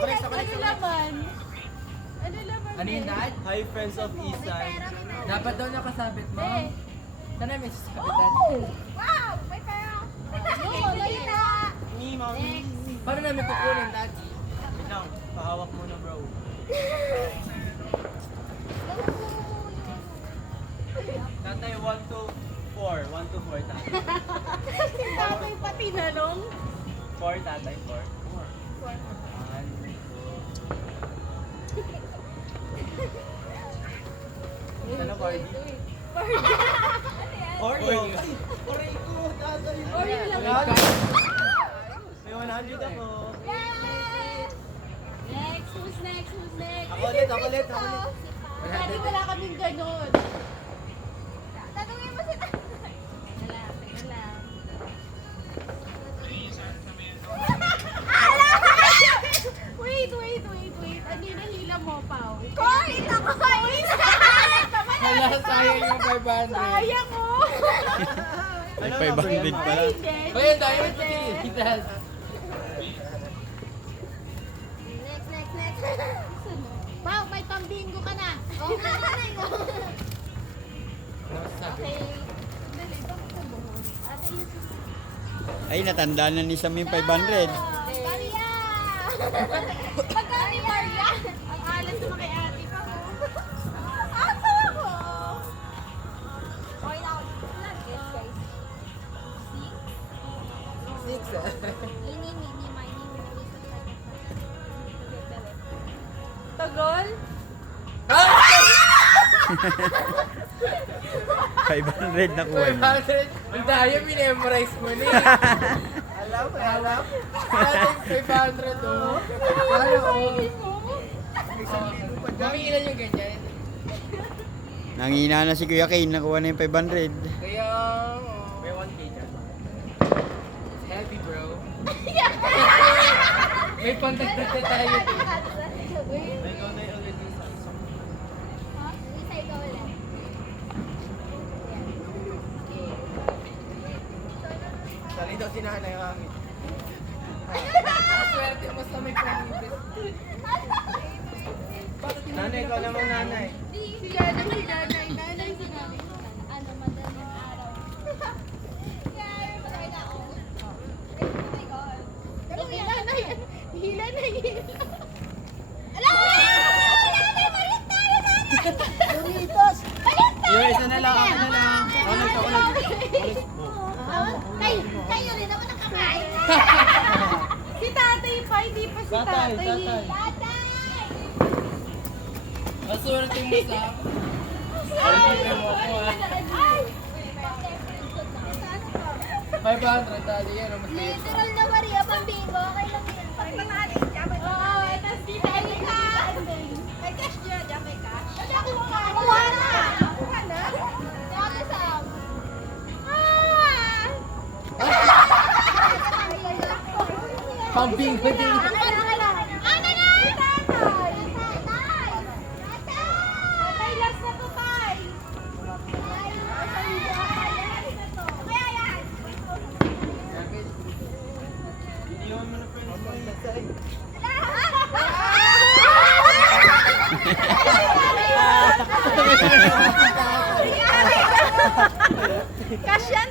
Ano laman? Ano laman? Ano yun, Dad? Hi, friends of Isay. Dapat daw nakasabit mo. Eh. Sana may sasabit, Dad. Wow! May pera! No, layo na! Me, mommy. Paano namin kukunin, Dad? Wait lang, pahawak muna, bro. Tatay, 1 to 4. 1 to 4, tatay. Si tatay pa tinanong. 4, tatay, 4. 1, 2. Ano, Cardi? Oreo. Ay, Oreo ko, tatay. Oreo lang. May 100 ako. Yes! Next, who's next? Who's next? Ako ulit, ako ulit, ako ulit. Dati wala kaming ganon. Tanungin mo si tatay. Wala, wala. Wait. Ano yung nahila mo, Pao? Coin! Ako coin! Hala, sayang yung 500. Sayang mo! Ano, 500 number pala. Ay, hindi. Ayun, dahil mo si Dad. Next. Pao, may pambingo ka na. Oo nga, nanay ko. Ano masasabi? Okay. Dali, bakit ka buhon? Ate, Yusuf. Ay, natandaan na ni Sam yung 500. Maria! Magkano ni Maria? Ang alas naman kay ate pa mo. Asa ako? Okay na ako. Ilan guys, guys? 6 eh. Ini, mini. Tagol? 500 na kuha mo. 500. Ang daya, minemorize mo na eh. Alam? Dating 500 oh. Ano oh. Mamiilan yung ganyan. Nangina na si Kuya Kane, nakuha na yung 500. Kaya, May 1K dyan. heavy bro. May pantagdag na tayo. May ikaw na ulit yung Samsung. Isa ikaw ulit. Sali daw si nanay ang amin. Swerte mo sa may pangipis. Nanay, ikaw naman nanay. Si nanay. Ano, madaling araw. Kaya, patay na ako. Oh my God. Pero hila na yan. Hila. Alam mo! Nanay, balik tayo, nanay! Doritos! Balik tayo! Yung isa na lang, ako na lang. Ulit. Kayo rin naman ang kakain. Si tatay pa, hindi pa si Tatay. Tatay! Ang swerte mo sa... Ay, mo ako ah. Ay! 500 dali yan. Mas liit. Literal na Maria, pambingo. Okay lang yan. Oo, tapos di tayo ka. May cash dyan, may cash. Kasi ako mga Kuha na! Kuha na? Ate Sam. Pambingo din. Okay lang. Ano na? Tatay! Tatay! Tatay, last na to, tay. Kaya yan! Iniwan mo na friends. Cash yan,